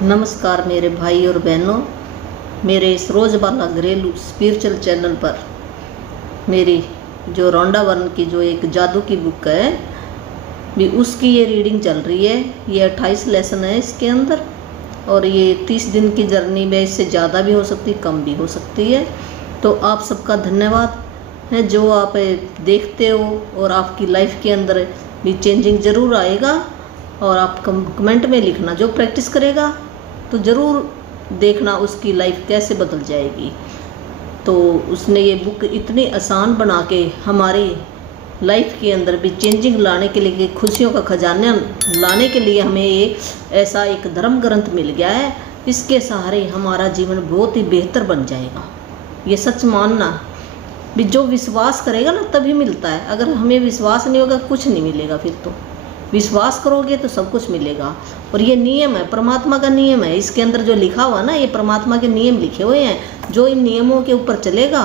नमस्कार मेरे भाई और बहनों, मेरे इस रोज़मर्रा घरेलू स्पिरिचुअल चैनल पर मेरी जो रौंडा वर्ण की जो एक जादू की बुक है भी उसकी ये रीडिंग चल रही है। ये 28 लेसन है इसके अंदर और ये 30 दिन की जर्नी में इससे ज़्यादा भी हो सकती है, कम भी हो सकती है। तो आप सबका धन्यवाद है जो आप देखते हो और आपकी लाइफ के अंदर भी चेंजिंग ज़रूर आएगा। और आप कमेंट में लिखना, जो प्रैक्टिस करेगा तो ज़रूर देखना उसकी लाइफ कैसे बदल जाएगी। तो उसने ये बुक इतनी आसान बना के हमारी लाइफ के अंदर भी चेंजिंग लाने के लिए, खुशियों का खजाना लाने के लिए हमें ये ऐसा एक धर्म ग्रंथ मिल गया है। इसके सहारे हमारा जीवन बहुत ही बेहतर बन जाएगा। ये सच मानना भी, जो विश्वास करेगा ना तभी मिलता है। अगर हमें विश्वास नहीं होगा कुछ नहीं मिलेगा। फिर तो विश्वास करोगे तो सब कुछ मिलेगा। और ये नियम है, परमात्मा का नियम है। इसके अंदर जो लिखा हुआ ना, ये परमात्मा के नियम लिखे हुए हैं। जो इन नियमों के ऊपर चलेगा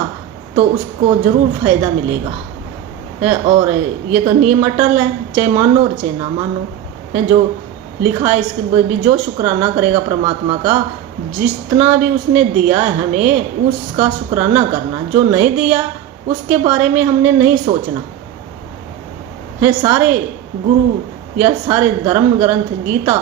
तो उसको ज़रूर फ़ायदा मिलेगा। और ये तो नियम अटल है, चाहे मानो और चाहे ना मानो। जो लिखा है इसके भी, जो शुक्राना करेगा परमात्मा का, जितना भी उसने दिया है हमें उसका शुक्राना करना। जो नहीं दिया उसके बारे में हमने नहीं सोचना है। सारे गुरु या सारे धर्म ग्रंथ, गीता,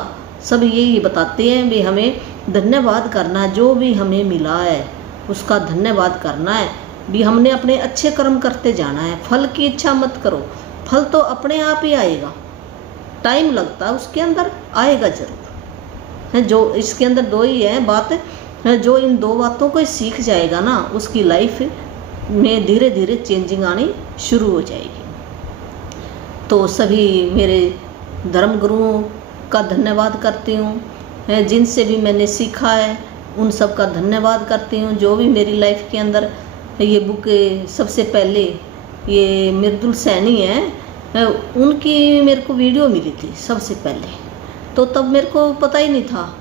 सब यही बताते हैं भी हमें धन्यवाद करना। जो भी हमें मिला है उसका धन्यवाद करना है भी। हमने अपने अच्छे कर्म करते जाना है। फल की इच्छा मत करो, फल तो अपने आप ही आएगा। टाइम लगता है, उसके अंदर आएगा जरूर है। जो इसके अंदर दो ही है बात है, जो इन दो बातों को सीख जाएगा ना, उसकी लाइफ में धीरे धीरे चेंजिंग आनी शुरू हो जाएगी। तो सभी मेरे धर्म गुरुओं का धन्यवाद करती हूँ, जिनसे भी मैंने सीखा है उन सब का धन्यवाद करती हूँ। जो भी मेरी लाइफ के अंदर ये बुक, सबसे पहले ये मृदुल सैनी है, उनकी मेरे को वीडियो मिली थी सबसे पहले। तो तब मेरे को पता ही नहीं था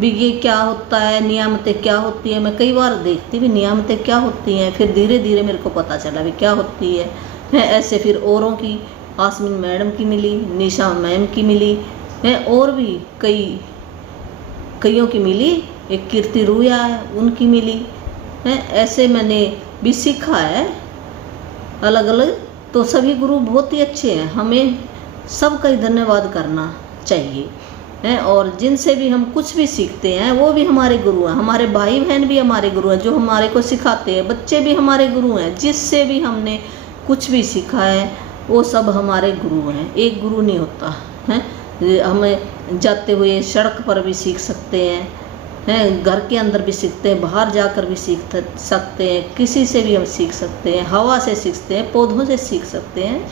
भी ये क्या होता है, नियामतें क्या होती है। मैं कई बार देखती भी नियामतें क्या होती हैं, फिर धीरे धीरे मेरे को पता चला भी क्या होती है। ऐसे फिर औरों की, आसमीन मैडम की मिली, निशा मैम की मिली है, और भी कईयों की मिली। एक कीर्ति रूया है, उनकी मिली है। ऐसे मैंने भी सीखा है अलग अलग। तो सभी गुरु बहुत ही अच्छे हैं, हमें सबका ही धन्यवाद करना चाहिए है। और जिनसे भी हम कुछ भी सीखते हैं वो भी हमारे गुरु हैं। हमारे भाई बहन भी हमारे गुरु हैं, जो हमारे को सिखाते हैं। बच्चे भी हमारे गुरु हैं, जिससे भी हमने कुछ भी सीखा है वो सब हमारे गुरु हैं। एक गुरु नहीं होता है। हमें जाते हुए सड़क पर भी सीख सकते हैं, घर के अंदर भी सीखते हैं, बाहर जाकर भी सीख सकते हैं। किसी से भी हम सीख सकते हैं, हवा से सीखते हैं, पौधों से सीख सकते हैं।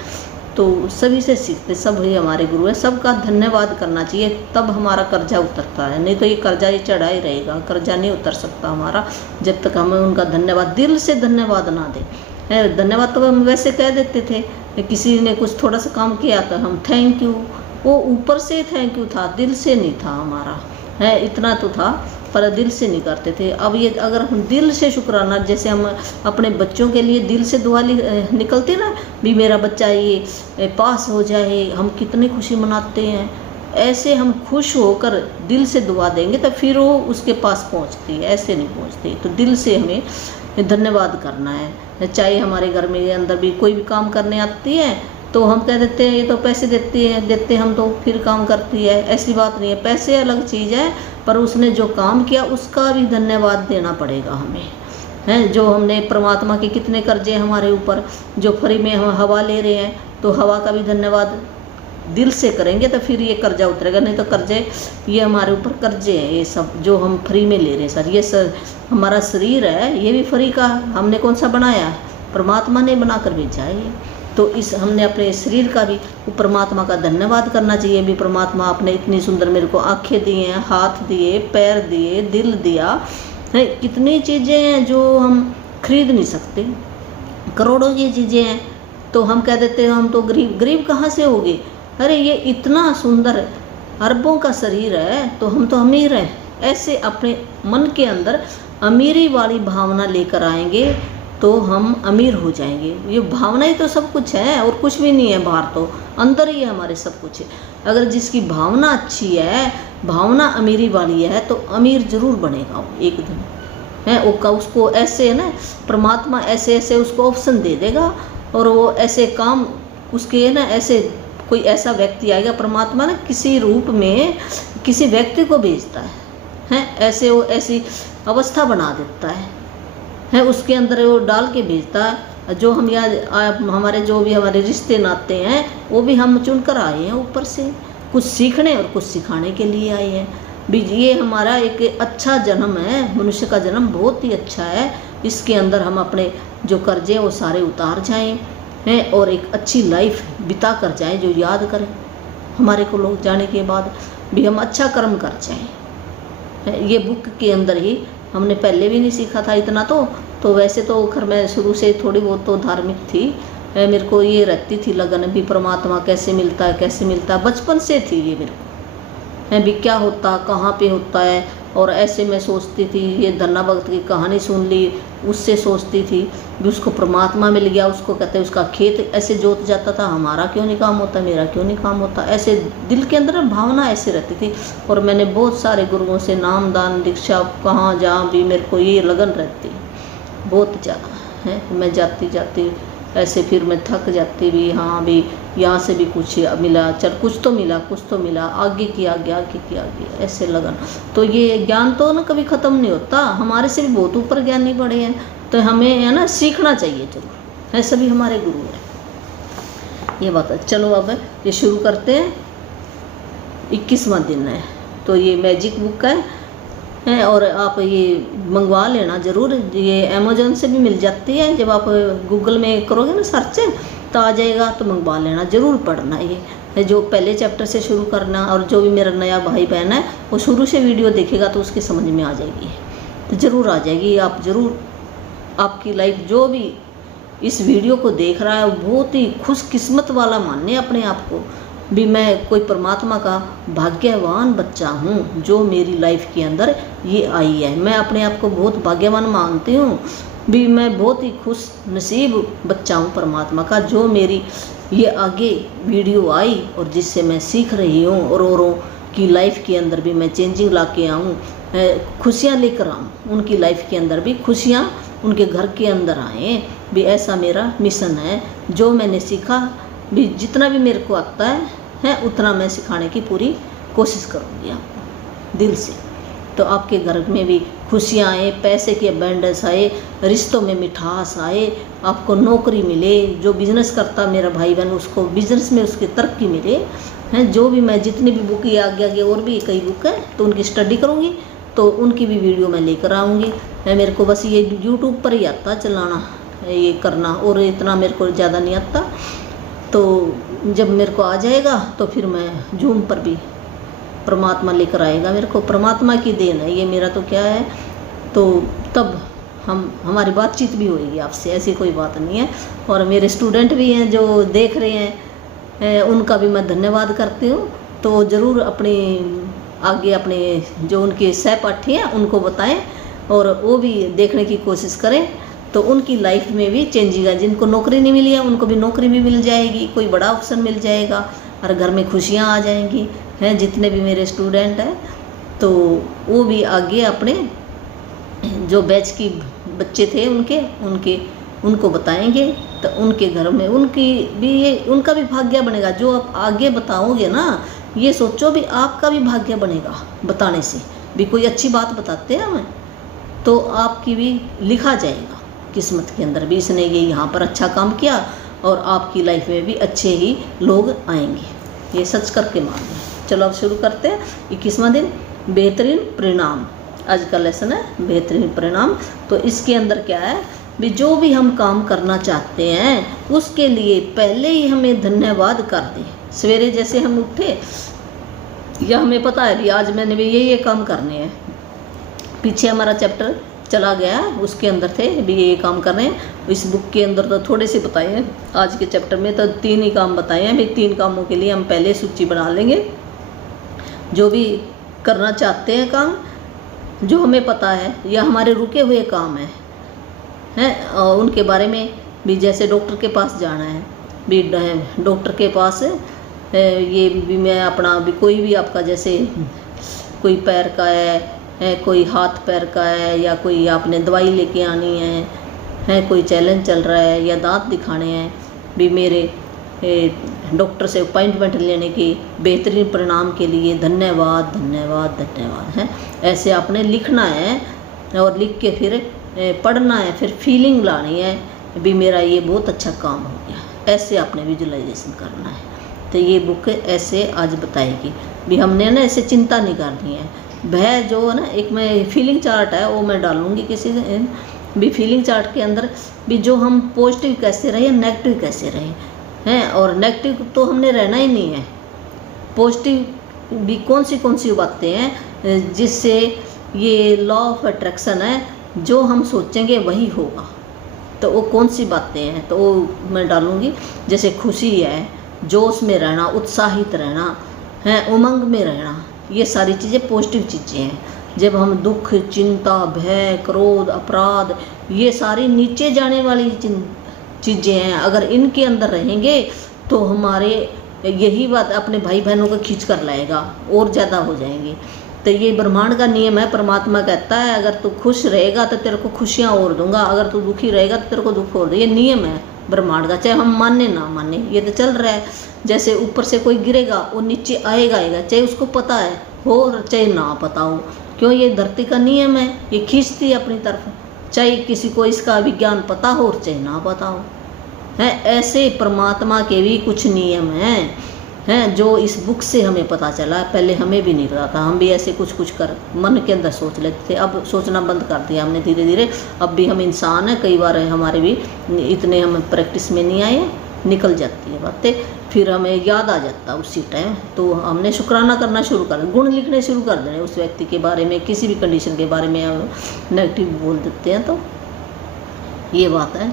तो सभी से सीखते, सब ही हमारे गुरु हैं। सबका धन्यवाद करना चाहिए, तब हमारा कर्जा उतरता है। नहीं तो ये कर्जा ये चढ़ा ही रहेगा, कर्जा नहीं उतर सकता हमारा जब तक हमें उनका धन्यवाद, दिल से धन्यवाद ना दें। धन्यवाद तो हम वैसे कह देते थे, किसी ने कुछ थोड़ा सा काम किया तो हम थैंक यू, वो ऊपर से थैंक यू था, दिल से नहीं था हमारा है। इतना तो था पर दिल से नहीं करते थे। अब ये अगर हम दिल से शुक्राना, जैसे हम अपने बच्चों के लिए दिल से दुआ निकलती ना भी, मेरा बच्चा ये पास हो जाए, हम कितनी खुशी मनाते हैं। ऐसे हम खुश होकर दिल से दुआ देंगे तो फिर वो उसके पास पहुंचती है, ऐसे नहीं पहुंचती। तो दिल से हमें धन्यवाद करना है। चाहे हमारे घर में अंदर भी कोई भी काम करने आती है तो हम कह देते हैं ये तो पैसे देते हम तो फिर काम करती है। ऐसी बात नहीं है, पैसे अलग चीज़ है, पर उसने जो काम किया उसका भी धन्यवाद देना पड़ेगा हमें है। जो हमने परमात्मा के कितने कर्जे हमारे ऊपर, जो फ्री में हम हवा ले रहे हैं, तो हवा का भी धन्यवाद दिल से करेंगे तो फिर ये कर्जा उतरेगा। नहीं तो कर्जे, ये हमारे ऊपर कर्जे हैं ये सब जो हम फ्री में ले रहे हैं। सर ये सर हमारा शरीर है, ये भी फ्री का हमने कौन सा बनाया है, परमात्मा ने बनाकर भेजा है ये। तो इस हमने अपने शरीर का भी परमात्मा का धन्यवाद करना चाहिए भी। परमात्मा आपने इतनी सुंदर मेरे को आँखें दी हैं, हाथ दिए, पैर दिए, दिल दिया है। कितनी चीज़ें हैं जो हम खरीद नहीं सकते, करोड़ों की चीज़ें हैं। तो हम कह देते हैं हम तो गरीब कहाँ से हो गए। अरे ये इतना सुंदर अरबों का शरीर है तो हम तो अमीर हैं। ऐसे अपने मन के अंदर अमीरी वाली भावना लेकर आएंगे तो हम अमीर हो जाएंगे। ये भावना ही तो सब कुछ है और कुछ भी नहीं है बाहर, तो अंदर ही हमारे सब कुछ है। अगर जिसकी भावना अच्छी है भावना अमीरी वाली है तो अमीर जरूर बनेगा वो एक दिन है। उसको ऐसे है ना, परमात्मा ऐसे ऐसे उसको ऑप्शन दे देगा और वो ऐसे काम उसके है ना, ऐसे कोई ऐसा व्यक्ति आएगा, परमात्मा ना किसी रूप में किसी व्यक्ति को भेजता है ऐसे वो ऐसी अवस्था बना देता है उसके अंदर वो डाल के भेजता है। जो हम यहाँ हमारे जो भी हमारे रिश्ते नाते हैं वो भी हम चुनकर आए हैं ऊपर से, कुछ सीखने और कुछ सिखाने के लिए आए हैं भी। ये हमारा एक अच्छा जन्म है, मनुष्य का जन्म बहुत ही अच्छा है। इसके अंदर हम अपने जो कर्जे वो सारे उतार जाएं हैं और एक अच्छी लाइफ बिता कर जाएं, जो याद करें हमारे को लोग जाने के बाद भी हम अच्छा कर्म कर जाएं। ये बुक के अंदर ही हमने पहले भी नहीं सीखा था इतना तो वैसे तो खैर मैं शुरू से थोड़ी बहुत तो धार्मिक थी, मेरे को ये रहती थी लगन भी परमात्मा कैसे मिलता है, बचपन से थी ये मेरे को है भी क्या होता कहाँ पे होता है। और ऐसे मैं सोचती थी, ये धन्ना भगत की कहानी सुन ली, उससे सोचती थी भी उसको परमात्मा मिल गया, उसको कहते हैं उसका खेत ऐसे जोत जाता था, हमारा क्यों नहीं काम होता, मेरा क्यों नहीं काम होता, ऐसे दिल के अंदर भावना ऐसे रहती थी। और मैंने बहुत सारे गुरुओं से नाम दान दीक्षा कहाँ जहाँ भी मेरे को ये लगन रहती बहुत ज़्यादा है। मैं जाती ऐसे फिर मैं थक जाती भी, हाँ भी यहाँ से भी कुछ मिला, चल कुछ तो मिला, आगे की आगे ऐसे लगन। तो ये ज्ञान तो ना कभी ख़त्म नहीं होता, हमारे से भी बहुत ऊपर ज्ञानी बड़े हैं, तो हमें है ना सीखना चाहिए जरूर है, सभी हमारे गुरु हैं, ये बात है। चलो अब ये शुरू करते हैं। 21वां दिन है तो ये मैजिक बुक है और आप ये मंगवा लेना ज़रूर, ये अमेज़न से भी मिल जाती है, जब आप गूगल में करोगे ना सर्च तो आ जाएगा, तो मंगवा लेना, ज़रूर पढ़ना। ये जो पहले चैप्टर से शुरू करना, और जो भी मेरा नया भाई बहन है वो शुरू से वीडियो देखेगा तो उसके समझ में आ जाएगी, तो ज़रूर आ जाएगी। आप ज़रूर आपकी लाइफ जो भी इस वीडियो को देख रहा है बहुत ही खुशकिस्मत वाला मानने अपने आप को भी, मैं कोई परमात्मा का भाग्यवान बच्चा हूँ जो मेरी लाइफ के अंदर ये आई है। मैं अपने आप को बहुत भाग्यवान मानती हूँ भी, मैं बहुत ही खुश नसीब बच्चा हूँ परमात्मा का, जो मेरी ये आगे वीडियो आई और जिससे मैं सीख रही हूँ और औरों की लाइफ के अंदर भी मैं चेंजिंग ला के आऊँ, खुशियाँ लेकर आऊँ, उनकी लाइफ के अंदर भी खुशियाँ उनके घर के अंदर आए भी, ऐसा मेरा मिशन है। जो मैंने सीखा भी, जितना भी मेरे को आता है उतना मैं सिखाने की पूरी कोशिश करूँगी आपको दिल से। तो आपके घर में भी खुशियाँ आए, पैसे की अबंडेंस आए, रिश्तों में मिठास आए, आपको नौकरी मिले, जो बिज़नेस करता मेरा भाई बहन उसको बिज़नेस में उसकी तरक्की मिले हैं। जो भी मैं जितनी भी बुक ये आगे और भी कई बुक है तो उनकी स्टडी करूँगी, तो उनकी भी वीडियो मैं लेकर आऊँगी। मेरे को बस ये यूट्यूब पर ही आता चलाना, ये करना, और इतना मेरे को ज़्यादा नहीं आता। तो जब मेरे को आ जाएगा तो फिर मैं जूम पर भी परमात्मा लेकर आएगा, मेरे को परमात्मा की देन है ये, मेरा तो क्या है। तो तब हमारी बातचीत भी होएगी आपसे, ऐसी कोई बात नहीं है। और मेरे स्टूडेंट भी हैं जो देख रहे हैं, उनका भी मैं धन्यवाद करती हूँ। तो ज़रूर अपने आगे अपने जो उनके सहपाठी हैं उनको बताएं और वो भी देखने की कोशिश करें, तो उनकी लाइफ में भी चेंजिंग है। जिनको नौकरी नहीं मिली है उनको भी नौकरी भी मिल जाएगी, कोई बड़ा ऑप्शन मिल जाएगा और घर में खुशियाँ आ जाएंगी हैं। जितने भी मेरे स्टूडेंट हैं तो वो भी आगे अपने जो बैच की बच्चे थे उनको बताएंगे, तो उनके घर में उनका भी भाग्य बनेगा। जो आप आगे बताओगे ना, ये सोचो भी आपका भी भाग्य बनेगा बताने से भी। कोई अच्छी बात बताते हैं हमें तो आपकी भी लिखा जाएगा किस्मत के अंदर भी, इसने ये यहाँ पर अच्छा काम किया और आपकी लाइफ में भी अच्छे ही लोग आएंगे, ये सच करके मान लें। चलो अब शुरू करते हैं। 21वां दिन, बेहतरीन परिणाम। आज का लेसन है बेहतरीन परिणाम। तो इसके अंदर क्या है भी, जो भी हम काम करना चाहते हैं उसके लिए पहले ही हमें धन्यवाद कर दें। सवेरे जैसे हम उठे या हमें पता है भी आज मैंने भी ये काम करने हैं, पीछे हमारा चैप्टर चला गया उसके अंदर थे भी ये काम कर रहे हैं। इस बुक के अंदर तो थोड़े से बताए हैं, आज के चैप्टर में तो 3 ही काम बताए हैं भी। 3 कामों के लिए हम पहले सूची बना लेंगे, जो भी करना चाहते हैं काम, जो हमें पता है या हमारे रुके हुए काम हैं और उनके बारे में भी। जैसे डॉक्टर के पास जाना है भी, डॉक्टर के पास ये भी मैं अपना भी, कोई भी आपका जैसे कोई पैर का है, कोई हाथ पैर का है, या कोई आपने दवाई लेके आनी है, कोई चैलेंज चल रहा है, या दांत दिखाने हैं, भी मेरे डॉक्टर से अपॉइंटमेंट लेने के बेहतरीन परिणाम के लिए धन्यवाद धन्यवाद धन्यवाद है। ऐसे आपने लिखना है और लिख के फिर पढ़ना है, फिर फीलिंग लानी है भी मेरा ये बहुत अच्छा काम हो गया। ऐसे आपने विजुअलाइजेशन करना है। तो ये बुक ऐसे आज बताएगी भी हमने ना ऐसे चिंता नहीं करनी है। वह जो है ना, एक मैं फीलिंग चार्ट है वो मैं डालूंगी किसी भी फीलिंग चार्ट के अंदर भी, जो हम पॉजिटिव कैसे रहे नेगेटिव कैसे रहे हैं। और नेगेटिव तो हमने रहना ही नहीं है। पॉजिटिव भी कौन सी बातें हैं जिससे ये लॉ ऑफ अट्रैक्शन है, जो हम सोचेंगे वही होगा। तो वो कौन सी बातें हैं तो वो मैं डालूंगी। जैसे खुशी है, जोश में रहना, उत्साहित रहना है, उमंग में रहना, ये सारी चीज़ें पॉजिटिव चीज़ें हैं। जब हम दुख, चिंता, भय, क्रोध, अपराध, ये सारी नीचे जाने वाली चीज़ें हैं, अगर इनके अंदर रहेंगे तो हमारे यही बात अपने भाई बहनों को खींच कर लाएगा और ज़्यादा हो जाएंगे। तो ये ब्रह्मांड का नियम है। परमात्मा कहता है अगर तू खुश रहेगा तो तेरे को खुशियाँ और दूंगा, अगर तू दुखी रहेगा तो तेरे को दुख और दूंगा। ये नियम है ब्रह्मांड का, चाहे हम माने ना माने, ये तो चल रहा है। जैसे ऊपर से कोई गिरेगा वो नीचे आएगा, चाहे उसको पता है हो और चाहे ना पता हो। क्यों? ये धरती का नियम है, ये खींचती है अपनी तरफ, चाहे किसी को इसका विज्ञान पता हो और चाहे ना पता हो। है ऐसे परमात्मा के भी कुछ नियम हैं जो इस बुक से हमें पता चला। पहले हमें भी नहीं पता था, हम भी ऐसे कुछ कर मन के अंदर सोच लेते थे। अब सोचना बंद कर दिया हमने धीरे धीरे। अब भी हम इंसान हैं, कई बार हमारे भी इतने हम प्रैक्टिस में नहीं आए, निकल जाती है बातें, फिर हमें याद आ जाता उसी टाइम। तो हमने शुक्राना करना शुरू कर, गुण लिखने शुरू कर देने उस व्यक्ति के बारे में, किसी भी कंडीशन के बारे में हम नेगेटिव बोल देते हैं। तो ये बात है।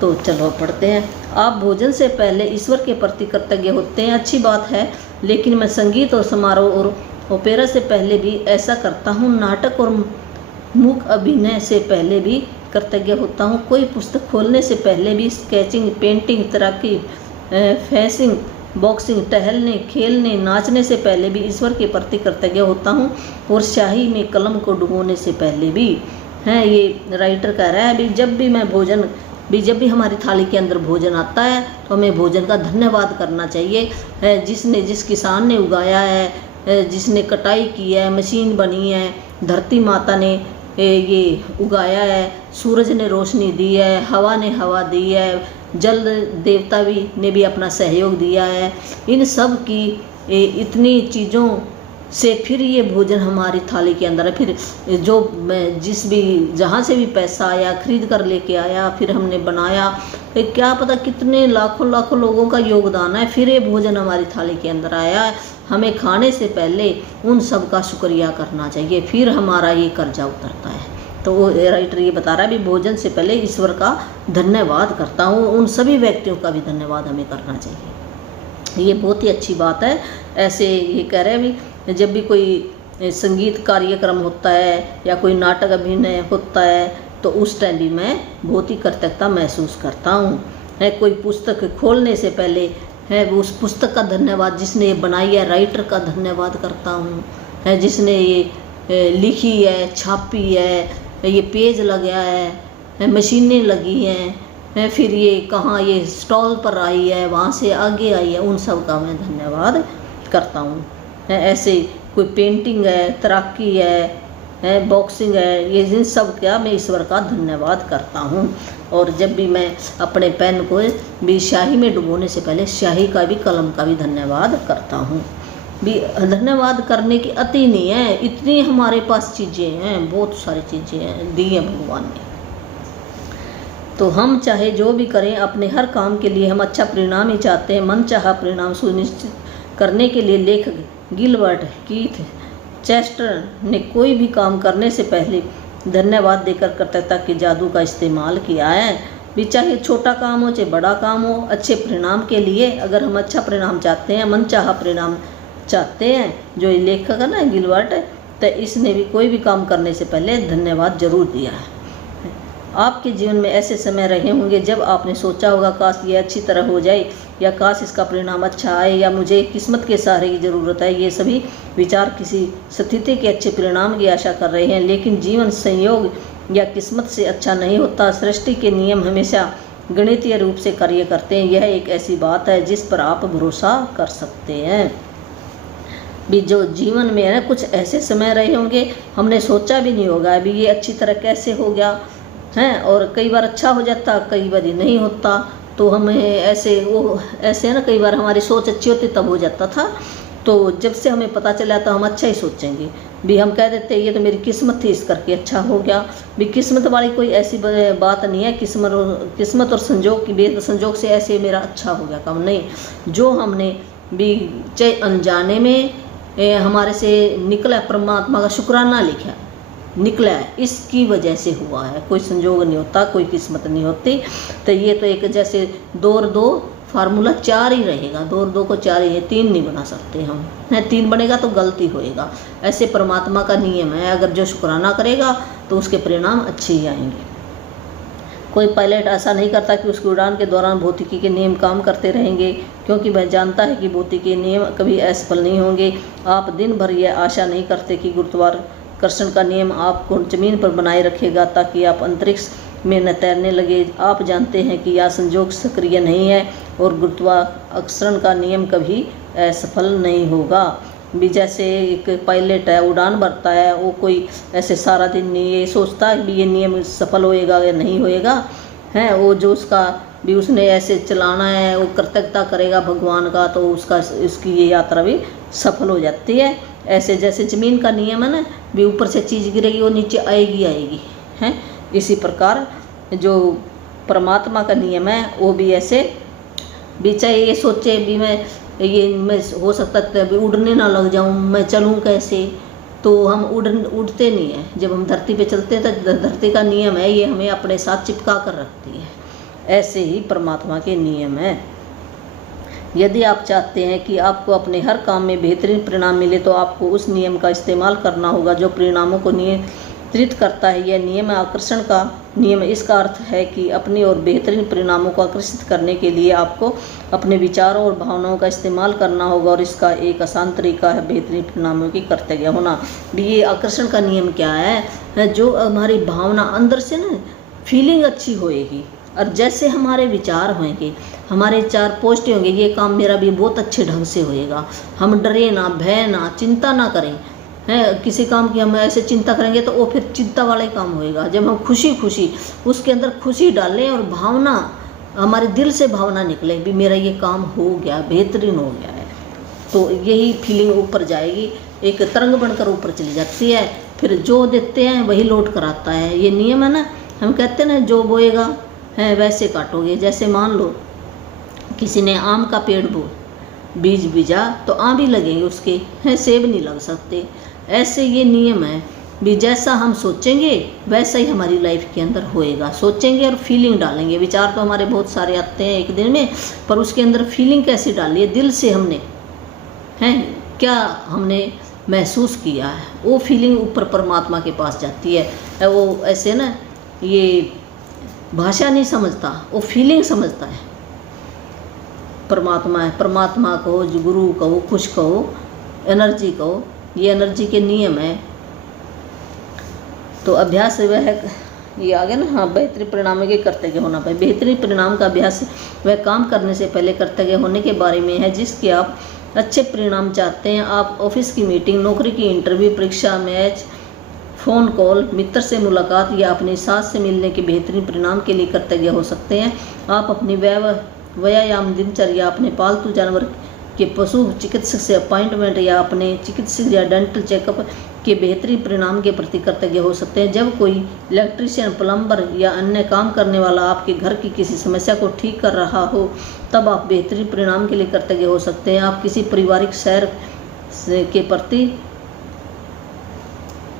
तो चलो पढ़ते हैं। आप भोजन से पहले ईश्वर के प्रति कृतज्ञ होते हैं, अच्छी बात है, लेकिन मैं संगीत और समारोह और ओपेरा से पहले भी ऐसा करता हूँ। नाटक और मूक अभिनय से पहले भी कृतज्ञ होता हूँ। कोई पुस्तक खोलने से पहले भी स्केचिंग, पेंटिंग, तैराकी, फेंसिंग, बॉक्सिंग, टहलने, खेलने, नाचने से पहले भी ईश्वर के प्रति कृतज्ञ होता हूँ। और स्याही में कलम को डुबोने से पहले भी है। ये राइटर कह रहा है भी जब भी हमारी थाली के अंदर भोजन आता है तो हमें भोजन का धन्यवाद करना चाहिए। जिस किसान ने उगाया है, जिसने कटाई की है, मशीन बनी है, धरती माता ने ये उगाया है, सूरज ने रोशनी दी है, हवा ने हवा दी है, जल देवता ने भी अपना सहयोग दिया है। इन सब की इतनी चीज़ों से फिर ये भोजन हमारी थाली के अंदर है। फिर जो जहाँ से भी पैसा आया, खरीद कर लेके आया, फिर हमने बनाया, क्या पता कितने लाखों लोगों का योगदान है, फिर ये भोजन हमारी थाली के अंदर आया है। हमें खाने से पहले उन सब का शुक्रिया करना चाहिए, फिर हमारा ये कर्जा उतरता है। तो वो राइटर ये बता रहा है भी भोजन से पहले ईश्वर का धन्यवाद करता हूँ। उन सभी व्यक्तियों का भी धन्यवाद हमें करना चाहिए। ये बहुत ही अच्छी बात है। ऐसे ये कह रहे हैं भी जब भी कोई संगीत कार्यक्रम होता है या कोई नाटक अभिनय होता है तो उस टाइम भी मैं बहुत ही कृतज्ञता महसूस करता हूँ। कोई पुस्तक खोलने से पहले उस पुस्तक का धन्यवाद, जिसने ये बनाई है, राइटर का धन्यवाद करता हूँ। जिसने ये लिखी है, छापी है, ये पेज लगाया है, मशीनें लगी हैं, फिर ये कहाँ ये स्टॉल पर आई है, वहाँ से आगे आई है, उन सब का मैं धन्यवाद करता हूँ। ऐसे कोई पेंटिंग है, तैराकी है, बॉक्सिंग है, ये इन सब का मैं ईश्वर का धन्यवाद करता हूँ। और जब भी मैं अपने पेन को भी स्याही में डुबोने से पहले स्याही का भी, कलम का भी धन्यवाद करता हूँ। भी धन्यवाद करने की अति नहीं है, इतनी हमारे पास चीज़ें हैं, बहुत सारी चीज़ें हैं दी हैं भगवान ने। तो हम चाहे जो भी करें, अपने हर काम के लिए हम अच्छा परिणाम ही चाहते हैं। मन चाहा परिणाम सुनिश्चित करने के लिए लेखक गिलबर्ट कीथ चेस्टर ने कोई भी काम करने से पहले धन्यवाद देकर कृतज्ञता के जादू का इस्तेमाल किया है। भी चाहे छोटा काम हो चाहे बड़ा काम हो, अच्छे परिणाम के लिए अगर हम अच्छा परिणाम चाहते हैं, मन चाहा परिणाम चाहते हैं, जो लेखक है ना गिलबर्ट, तो इसने भी कोई भी काम करने से पहले धन्यवाद जरूर दिया है। आपके जीवन में ऐसे समय रहे होंगे जब आपने सोचा होगा काश ये अच्छी तरह हो जाए, या काश इसका परिणाम अच्छा आए, या मुझे किस्मत के सहारे की ज़रूरत है। ये सभी विचार किसी स्थिति के अच्छे परिणाम की आशा कर रहे हैं, लेकिन जीवन संयोग या किस्मत से अच्छा नहीं होता। सृष्टि के नियम हमेशा गणितीय रूप से कार्य करते हैं। यह एक ऐसी बात है जिस पर आप भरोसा कर सकते हैं। भी जो जीवन में है ना, कुछ ऐसे समय रहे होंगे हमने सोचा भी नहीं होगा अभी ये अच्छी तरह कैसे हो गया है, और कई बार अच्छा हो जाता, कई बार नहीं होता। तो हमें ऐसे है ना, कई बार हमारी सोच अच्छी होती तब हो जाता था। तो जब से हमें पता चला तो हम अच्छा ही सोचेंगे। भी हम कह देते ये तो मेरी किस्मत थी इस करके अच्छा हो गया। भी किस्मत वाली कोई ऐसी बात नहीं है, किस्मत और संजोग की बेद संजोग से ऐसे मेरा अच्छा हो गया काम नहीं। जो हमने भी चाहे अनजाने में हमारे से निकला, परमात्मा का शुक्राना लिखा निकला है, इसकी वजह से हुआ है। कोई संजोग नहीं होता, कोई किस्मत नहीं होती। तो ये तो एक जैसे 2 और 2 फार्मूला 4 ही रहेगा, 2 और 2 को 4 ही है, 3 नहीं बना सकते हम है। 3 बनेगा तो गलती होएगा। ऐसे परमात्मा का नियम है, अगर जो शुक्राना करेगा तो उसके परिणाम अच्छे ही आएंगे। कोई पायलट ऐसा नहीं करता कि उसकी उड़ान के दौरान भौतिकी के नियम काम करते रहेंगे, क्योंकि वह जानता है कि भौतिकी के नियम कभी असफल नहीं होंगे। आप दिन भर यह आशा नहीं करते कि गुरुत्वाकर्षण का नियम आपको ज़मीन पर बनाए रखेगा ताकि आप अंतरिक्ष में न तैरने लगे। आप जानते हैं कि यह संजोग सक्रिय नहीं है और गुरुत्वाकर्षण का नियम कभी असफल नहीं होगा। भी जैसे एक पायलट है, उड़ान भरता है, वो कोई ऐसे सारा दिन नहीं ये सोचता है भी ये नियम सफल होएगा या नहीं होएगा है। वो जो उसका भी उसने ऐसे चलाना है, वो कृतज्ञता करेगा भगवान का, तो उसकी ये यात्रा भी सफल हो जाती है। ऐसे जैसे ज़मीन का नियम है ना, भी ऊपर से चीज़ गिरेगी वो नीचे आएगी है। इसी प्रकार जो परमात्मा का नियम है वो भी ऐसे भी, चाहे ये सोचे भी मैं हो सकता है अभी उड़ने ना लग जाऊं, मैं चलूं कैसे, तो हम उड़ते नहीं हैं। जब हम धरती पे चलते हैं तो धरती का नियम है ये हमें अपने साथ चिपका कर रखती है। ऐसे ही परमात्मा के नियम है। यदि आप चाहते हैं कि आपको अपने हर काम में बेहतरीन परिणाम मिले तो आपको उस नियम का इस्तेमाल करना होगा जो परिणामों को नियंत्रित करता है। यह नियम आकर्षण का नियम। इसका अर्थ है कि अपनी और बेहतरीन परिणामों को आकर्षित करने के लिए आपको अपने विचारों और भावनाओं का इस्तेमाल करना होगा, और इसका एक आसान तरीका है बेहतरीन परिणामों की कर्तव्य होना। ये आकर्षण का नियम क्या है, जो हमारी भावना अंदर से ना फीलिंग अच्छी होएगी, और जैसे हमारे विचार होंगे, हमारे विचार पॉजिटिव होंगे, ये काम मेरा भी बहुत अच्छे ढंग से होएगा। हम डरे ना, भय ना, चिंता ना करें है किसी काम की। हम ऐसे चिंता करेंगे तो वो फिर चिंता वाला ही काम होएगा। जब हम खुशी उसके अंदर खुशी डालें और भावना हमारे दिल से भावना निकले भी मेरा ये काम हो गया, बेहतरीन हो गया है, तो यही फीलिंग ऊपर जाएगी, एक तरंग बनकर ऊपर चली जाती है। फिर जो देते हैं वही लौट कर आता है। ये नियम है ना, हम कहते हैं ना जो बोएगा है वैसे काटोगे। जैसे मान लो किसी ने आम का पेड़ बीज बीजा तो आम ही लगेंगे उसके, हैं सेब नहीं लग सकते। ऐसे ये नियम है भी, जैसा हम सोचेंगे वैसा ही हमारी लाइफ के अंदर होएगा। सोचेंगे और फीलिंग डालेंगे। विचार तो हमारे बहुत सारे आते हैं एक दिन में, पर उसके अंदर फीलिंग कैसी डाली है, दिल से हमने हैं क्या हमने महसूस किया है, वो फीलिंग ऊपर परमात्मा के पास जाती है। वो ऐसे ना ये भाषा नहीं समझता, वो फीलिंग समझता है। परमात्मा है, परमात्मा कहो, जो गुरु कहो, खुश कहो, एनर्जी कहो, ये एनर्जी के नियम है। तो अभ्यास वह ये आ गया ना, हाँ, बेहतरीन परिणाम के कर्तव्य होना पाए। बेहतरीन परिणाम का अभ्यास वह काम करने से पहले कर्तव्य होने के बारे में है जिसके आप अच्छे परिणाम चाहते हैं। आप ऑफिस की मीटिंग, नौकरी की इंटरव्यू, परीक्षा, मैच, फ़ोन कॉल, मित्र से मुलाकात या अपनी सास से मिलने के बेहतरीन परिणाम के लिए कर्तव्य हो सकते हैं। आप अपनी व्यायाम दिनचर्या, अपने पालतू जानवर के पशु चिकित्सक से अपॉइंटमेंट या अपने चिकित्सक या डेंटल चेकअप के बेहतरीन परिणाम के प्रति कर्तव्य हो सकते हैं। जब कोई इलेक्ट्रीशियन, प्लम्बर या अन्य काम करने वाला आपके घर की किसी समस्या को ठीक कर रहा हो तब आप बेहतरीन परिणाम के लिए कर्तव्य हो सकते हैं। आप किसी पारिवारिक सैर के प्रति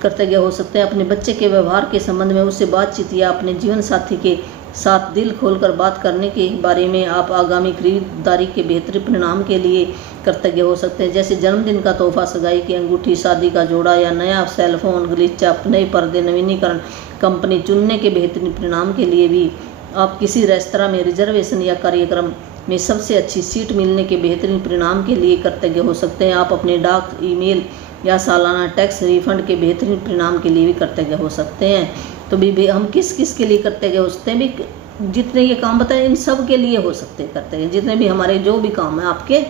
कर्तव्य हो सकते हैं। अपने बच्चे के व्यवहार के संबंध में उससे बातचीत या अपने जीवन साथी के साथ दिल खोलकर बात करने के बारे में आप आगामी खरीदारी के बेहतरीन परिणाम के लिए कृतज्ञ हो सकते हैं। जैसे जन्मदिन का तोहफा, सगाई की अंगूठी, शादी का जोड़ा या नया सेलफोन, गलीचा, नए पर्दे, नवीनीकरण, कंपनी चुनने के बेहतरीन परिणाम के लिए भी आप किसी रेस्तरां में रिजर्वेशन या कार्यक्रम में सबसे अच्छी सीट मिलने के बेहतरीन परिणाम के लिए कृतज्ञ हो सकते हैं। आप अपने डाक, ईमेल या सालाना टैक्स रिफंड के बेहतरीन परिणाम के लिए भी कृतज्ञ हो सकते हैं। तो भी हम किस किस के लिए कृतज्ञ हो सकते हैं? भी जितने ये काम बताए इन सब के लिए हो सकते हैं कृतज्ञ। जितने भी हमारे जो भी काम है आपके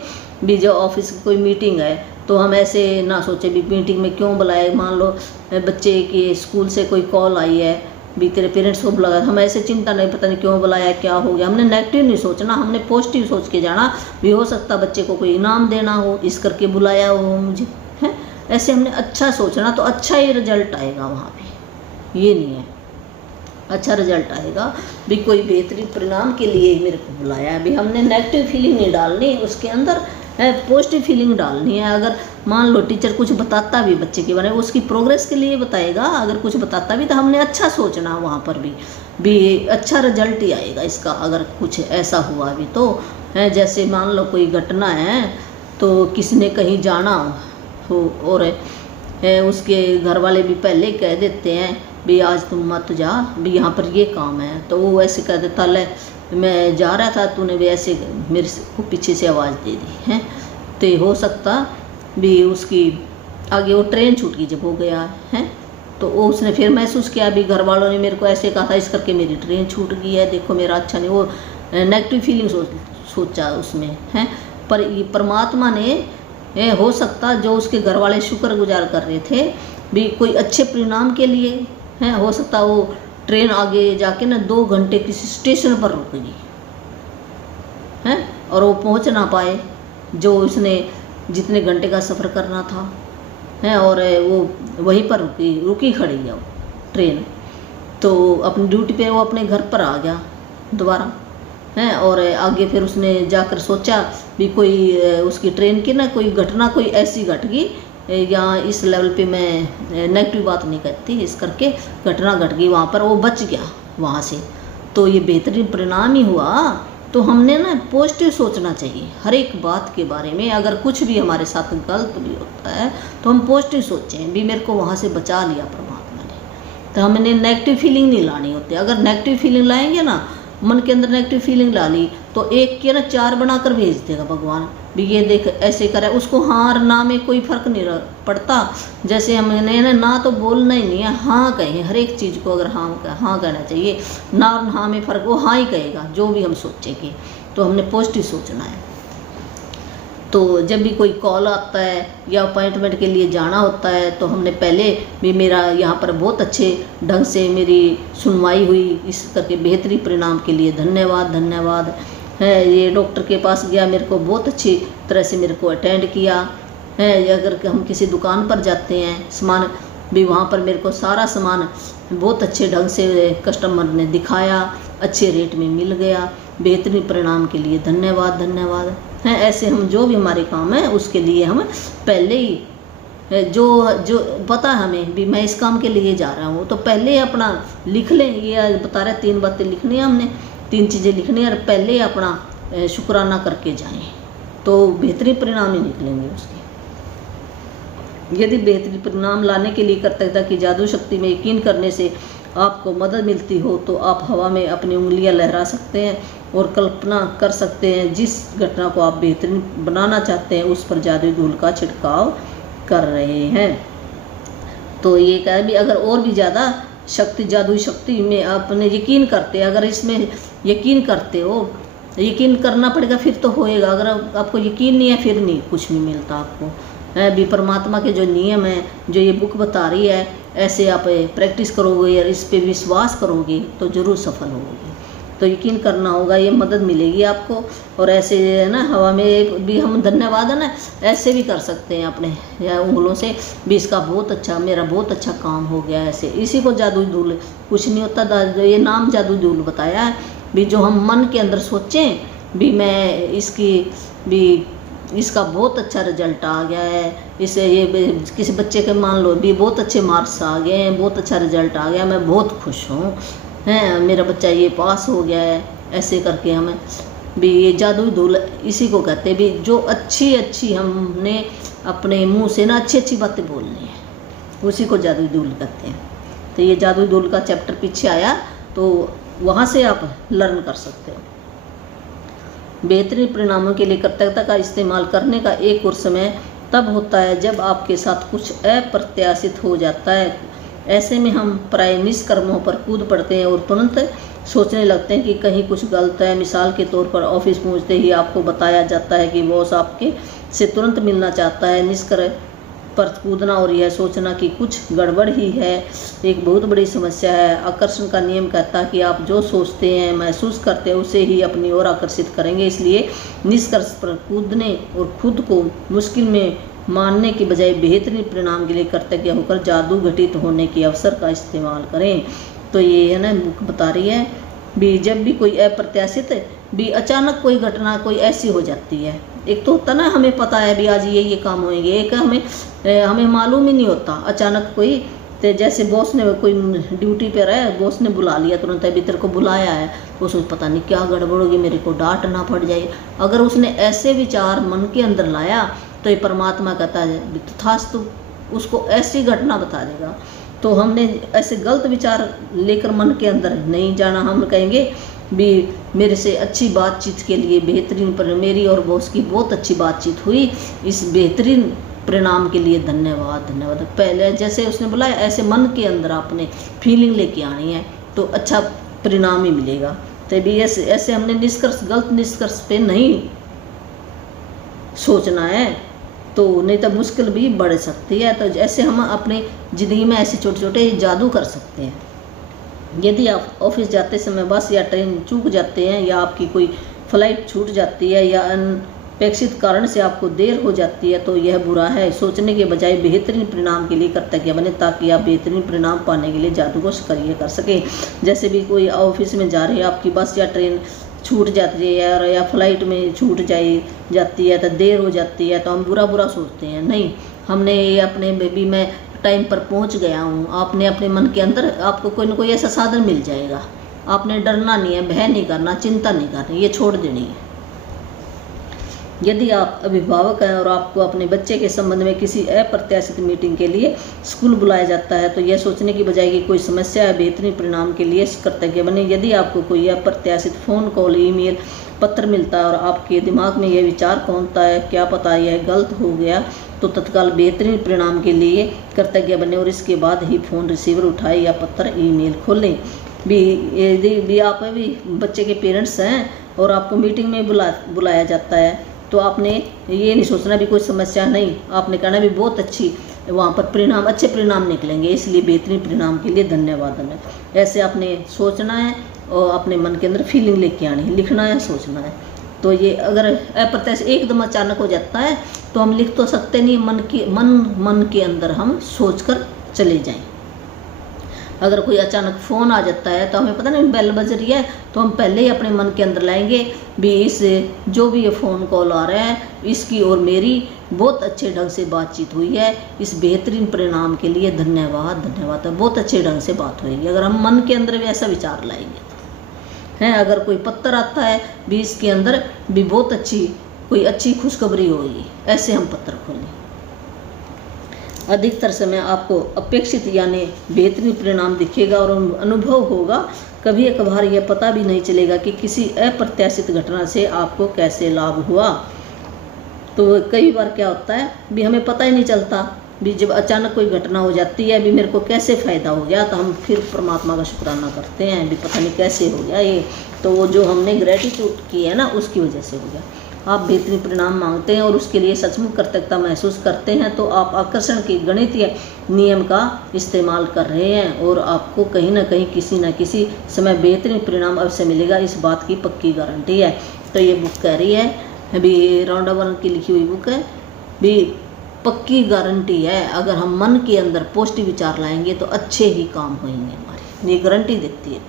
भी, जो ऑफिस की कोई मीटिंग है तो हम ऐसे ना सोचे भी मीटिंग में क्यों बुलाए। मान लो बच्चे की स्कूल से कोई कॉल आई है भी तेरे पेरेंट्स को बुलाया, हम ऐसे चिंता नहीं, पता नहीं क्यों बुलाया, क्या हो गया। हमने नेगेटिव नहीं सोचना, हमने पॉजिटिव सोच के जाना भी। हो सकता बच्चे को कोई इनाम देना हो, इस करके बुलाया हो मुझे, है ऐसे हमने अच्छा सोचना तो अच्छा ही रिजल्ट आएगा वहाँ पे। ये नहीं है, अच्छा रिजल्ट आएगा भी कोई बेहतरीन परिणाम के लिए मेरे को बुलाया है। भी हमने नेगेटिव फीलिंग नहीं डालनी उसके अंदर, है पॉजिटिव फीलिंग डालनी है। अगर मान लो टीचर कुछ बताता भी बच्चे के बारे में, उसकी प्रोग्रेस के लिए बताएगा, अगर कुछ बताता भी तो हमने अच्छा सोचना वहाँ पर भी अच्छा रिजल्ट ही आएगा इसका। अगर कुछ ऐसा हुआ भी तो है, जैसे मान लो कोई घटना है तो किसी ने कहीं जाना हो और उसके घर वाले भी पहले कह देते हैं भी आज तुम मत जा, भी यहाँ पर ये काम है, तो वो ऐसे कह देता ले मैं जा रहा था, तूने भी ऐसे मेरे को पीछे से आवाज़ दे दी है। तो हो सकता भी उसकी आगे वो ट्रेन छूट गई जब हो गया है, तो वो उसने फिर महसूस किया भी घर वालों ने मेरे को ऐसे कहा था, इस करके मेरी ट्रेन छूट गई है, देखो मेरा अच्छा नहीं। वो नेगेटिव फीलिंग सोचा उसमें है। पर ये परमात्मा ने हो सकता जो उसके घर वाले शुक्रगुजार कर रहे थे भी कोई अच्छे परिणाम के लिए है, हो सकता वो ट्रेन आगे जाके ना 2 घंटे किसी स्टेशन पर रुक गई है और वो पहुंच ना पाए जो उसने जितने घंटे का सफ़र करना था है, और वो वहीं पर रुकी खड़ी है वो ट्रेन। तो अपनी ड्यूटी पे वो अपने घर पर आ गया दोबारा है, और आगे फिर उसने जाकर सोचा भी कोई उसकी ट्रेन की ना कोई घटना कोई ऐसी घट गई, या इस लेवल पे मैं नेगेटिव बात नहीं करती, इस करके घटना घट गई वहाँ पर, वो बच गया वहाँ से। तो ये बेहतरीन परिणाम ही हुआ। तो हमने ना पॉजिटिव सोचना चाहिए हर एक बात के बारे में। अगर कुछ भी हमारे साथ गलत भी होता है तो हम पॉजिटिव सोचें भी मेरे को वहाँ से बचा लिया परमात्मा ने। तो हमने नेगेटिव फीलिंग नहीं लानी होती। अगर नेगेटिव फीलिंग लाएंगे ना, मन के अंदर नेगेटिव फीलिंग ला ली तो एक के ना 4 बनाकर भेज देगा भगवान भी, ये देख ऐसे करे। उसको हाँ और ना में कोई फर्क नहीं पड़ता। जैसे हमने ना तो बोलना ही नहीं है, हाँ कहें हर एक चीज़ को। अगर हाँ कहना चाहिए, ना और हाँ में फ़र्क, वो हाँ ही कहेगा जो भी हम सोचेंगे। तो हमने पॉजिटिव सोचना है। तो जब भी कोई कॉल आता है या अपॉइंटमेंट के लिए जाना होता है तो हमने पहले भी मेरा यहाँ पर बहुत अच्छे ढंग से मेरी सुनवाई हुई, इस करके बेहतरीन परिणाम के लिए धन्यवाद धन्यवाद है। ये डॉक्टर के पास गया, मेरे को बहुत अच्छी तरह से मेरे को अटेंड किया है। अगर हम किसी दुकान पर जाते हैं सामान भी, वहाँ पर मेरे को सारा सामान बहुत अच्छे ढंग से कस्टमर ने दिखाया, अच्छे रेट में मिल गया। बेहतरीन परिणाम के लिए धन्यवाद धन्यवाद है। ऐसे हम जो भी हमारे काम है उसके लिए हम पहले ही जो पता हमें भी मैं इस काम के लिए जा रहा हूँ तो पहले अपना लिख लें। ये बता रहे 3 बातें लिखनी है हमने, 3 चीज़ें लिखनी है और पहले अपना शुक्राना करके जाएं तो बेहतरीन परिणाम ही निकलेंगे उसके। यदि बेहतरीन परिणाम लाने के लिए कृतज्ञता की जादू शक्ति में यकीन करने से आपको मदद मिलती हो तो आप हवा में अपनी उंगलियां लहरा सकते हैं और कल्पना कर सकते हैं जिस घटना को आप बेहतरीन बनाना चाहते हैं उस पर जादुई धूल का छिड़काव कर रहे हैं। तो ये कहा भी अगर और भी ज़्यादा शक्ति, जादुई शक्ति में आपने यकीन करते हैं, अगर इसमें यकीन करते हो, यकीन करना पड़ेगा फिर तो होएगा। अगर आपको यकीन नहीं है फिर नहीं कुछ नहीं मिलता आपको। भी परमात्मा के जो नियम है जो ये बुक बता रही है, ऐसे आप प्रैक्टिस करोगे और इस पे विश्वास करोगे तो ज़रूर सफल होगे। तो यकीन करना होगा, ये मदद मिलेगी आपको। और ऐसे है ना हवा में भी हम धन्यवाद है ना ऐसे भी कर सकते हैं अपने या उंगलों से भी, इसका बहुत अच्छा, मेरा बहुत अच्छा काम हो गया। ऐसे इसी को जादुई धूल, कुछ नहीं होता, ये नाम जादुई धूल बताया है भी। जो हम मन के अंदर सोचें भी मैं इसका बहुत अच्छा रिजल्ट आ गया है, इसे ये किसी बच्चे के मान लो भी बहुत अच्छे मार्क्स आ गए हैं, बहुत अच्छा रिजल्ट आ गया, मैं बहुत खुश हूँ है, मेरा बच्चा ये पास हो गया है। ऐसे करके हमें भी ये जादुई धूल इसी को कहते हैं भी, जो अच्छी अच्छी हमने अपने मुंह से ना अच्छी अच्छी बातें बोलनी है, उसी को जादुई धूल कहते हैं। तो ये जादुई धूल का चैप्टर पीछे आया, तो वहाँ से आप लर्न कर सकते हो। बेहतरीन परिणामों के लिए कृतज्ञता का इस्तेमाल करने का एक और समय तब होता है जब आपके साथ कुछ अप्रत्याशित हो जाता है। ऐसे में हम प्राय निष्कर्मों पर कूद पड़ते हैं और तुरंत सोचने लगते हैं कि कहीं कुछ गलत है। मिसाल के तौर पर ऑफिस पहुंचते ही आपको बताया जाता है कि बॉस आपके से तुरंत मिलना चाहता है। निष्कर्म पर कूदना और यह सोचना कि कुछ गड़बड़ ही है एक बहुत बड़ी समस्या है। आकर्षण का नियम कहता है कि आप जो सोचते हैं, महसूस करते हैं, उसे ही अपनी ओर आकर्षित करेंगे। इसलिए निष्कर्ष पर कूदने और खुद को मुश्किल में मानने की बजाय बेहतरीन परिणाम के लिए कृतज्ञ होकर जादू घटित होने के अवसर का इस्तेमाल करें। तो ये है ना, बुक बता रही है भी जब भी कोई अप्रत्याशित भी अचानक कोई घटना कोई ऐसी हो जाती है, एक तो होता ना हमें पता है भी आज ये काम होंगे, एक हमें मालूम ही नहीं होता, अचानक कोई, तो जैसे बॉस ने कोई ड्यूटी पे रहे, बॉस ने बुला लिया तुरंत, अभी तेरे को बुलाया है, उसमें पता नहीं क्या गड़बड़ होगी, मेरे को डांट ना पड़ जाए। अगर उसने ऐसे विचार मन के अंदर लाया तो ये परमात्मा कहता है तथास्तु, उसको ऐसी घटना बता देगा। तो हमने ऐसे गलत विचार लेकर मन के अंदर नहीं जाना। हम कहेंगे भी मेरे से अच्छी बातचीत के लिए बेहतरीन पर मेरी और बॉस की बहुत अच्छी बातचीत हुई, इस बेहतरीन परिणाम के लिए धन्यवाद धन्यवाद। पहले जैसे उसने बुलाया ऐसे मन के अंदर आपने फीलिंग लेके आनी है, तो अच्छा परिणाम ही मिलेगा। तो भी ऐसे हमने गलत निष्कर्ष पे नहीं सोचना है, तो नहीं तो मुश्किल भी बढ़ सकती है। तो ऐसे हम अपनी ज़िंदगी में ऐसे छोटे छोटे जादू कर सकते हैं। यदि आप ऑफिस जाते समय बस या ट्रेन चूक जाते हैं, या आपकी कोई फ्लाइट छूट जाती है, या अनपेक्षित कारण से आपको देर हो जाती है, तो यह बुरा है। सोचने के बजाय बेहतरीन परिणाम के लिए कृतज्ञ बने, ताकि आप बेहतरीन परिणाम पाने के लिए जादू को सक्रिय कर सकें। जैसे भी कोई ऑफिस में जा रहे हैं, आपकी बस या ट्रेन छूट जाती है या फ्लाइट में छूट जाती है, तो देर हो जाती है, तो हम बुरा सोचते हैं। नहीं, हमने अपने बेबी में टाइम पर पहुंच गया हूँ, आपने अपने मन के अंदर आपको कोई ना कोई ऐसा साधन मिल जाएगा। आपने डरना नहीं है, भय नहीं करना, चिंता नहीं करनी, ये छोड़ देनी है। यदि आप अभिभावक हैं और आपको अपने बच्चे के संबंध में किसी अप्रत्याशित मीटिंग के लिए स्कूल बुलाया जाता है, तो यह सोचने की बजाय कि कोई समस्या है, बेहतरीन परिणाम के लिए कृतज्ञ बने। यदि आपको कोई अप्रत्याशित फ़ोन कॉल, ईमेल, पत्र मिलता है और आपके दिमाग में यह विचार कौनता है क्या पता यह गलत हो गया, तो तत्काल बेहतरीन परिणाम के लिए कृतज्ञ बने और इसके बाद ही फ़ोन रिसीवर उठाए या पत्र ईमेल खोलें। यदि भी आप भी बच्चे के पेरेंट्स हैं और आपको मीटिंग में बुलाया जाता है, तो आपने ये नहीं सोचना भी कोई समस्या नहीं, आपने कहना भी बहुत अच्छी वहाँ पर अच्छे परिणाम निकलेंगे, इसलिए बेहतरीन परिणाम के लिए धन्यवाद। ऐसे आपने सोचना है और अपने मन के अंदर फीलिंग लेके आनी है, लिखना है, सोचना है। तो ये अगर अप्रत्याशित एकदम अचानक हो जाता है तो हम लिख तो सकते नहीं, मन के अंदर हम सोच कर चले जाएं। अगर कोई अचानक फ़ोन आ जाता है तो हमें पता नहीं बेल बज रही है, तो हम पहले ही अपने मन के अंदर लाएंगे भी इस जो भी ये फ़ोन कॉल आ रहा है, इसकी और मेरी बहुत अच्छे ढंग से बातचीत हुई है, इस बेहतरीन परिणाम के लिए धन्यवाद धन्यवाद। बहुत अच्छे ढंग से बात होगी अगर हम मन के अंदर भी ऐसा विचार लाएंगे हैं। अगर कोई पत्र आता है भी इसके अंदर भी बहुत कोई अच्छी खुशखबरी होगी, ऐसे हम पत्र खोलें। अधिकतर समय आपको अपेक्षित यानी बेहतरीन परिणाम दिखेगा और अनुभव होगा। कभी कभार यह पता भी नहीं चलेगा कि किसी अप्रत्याशित घटना से आपको कैसे लाभ हुआ। तो कई बार क्या होता है भी हमें पता ही नहीं चलता भी जब अचानक कोई घटना हो जाती है भी मेरे को कैसे फ़ायदा हो गया, तो हम फिर परमात्मा का शुक्राना करते हैं भी पता नहीं कैसे हो गया ये, तो वो जो हमने ग्रेटिट्यूड की है ना उसकी वजह से हो गया। आप बेहतरीन परिणाम मांगते हैं और उसके लिए सचमुच कृतज्ञता महसूस करते हैं, तो आप आकर्षण के गणितीय नियम का इस्तेमाल कर रहे हैं और आपको कहीं ना कहीं किसी न किसी समय बेहतरीन परिणाम अवश्य मिलेगा, इस बात की पक्की गारंटी है। तो ये बुक कह रही है अभी रॉन्डा बर्न की लिखी हुई बुक है भी पक्की गारंटी है, अगर हम मन के अंदर पॉजिटिव विचार लाएंगे तो अच्छे ही काम होंगे हमारे, ये गारंटी देती है।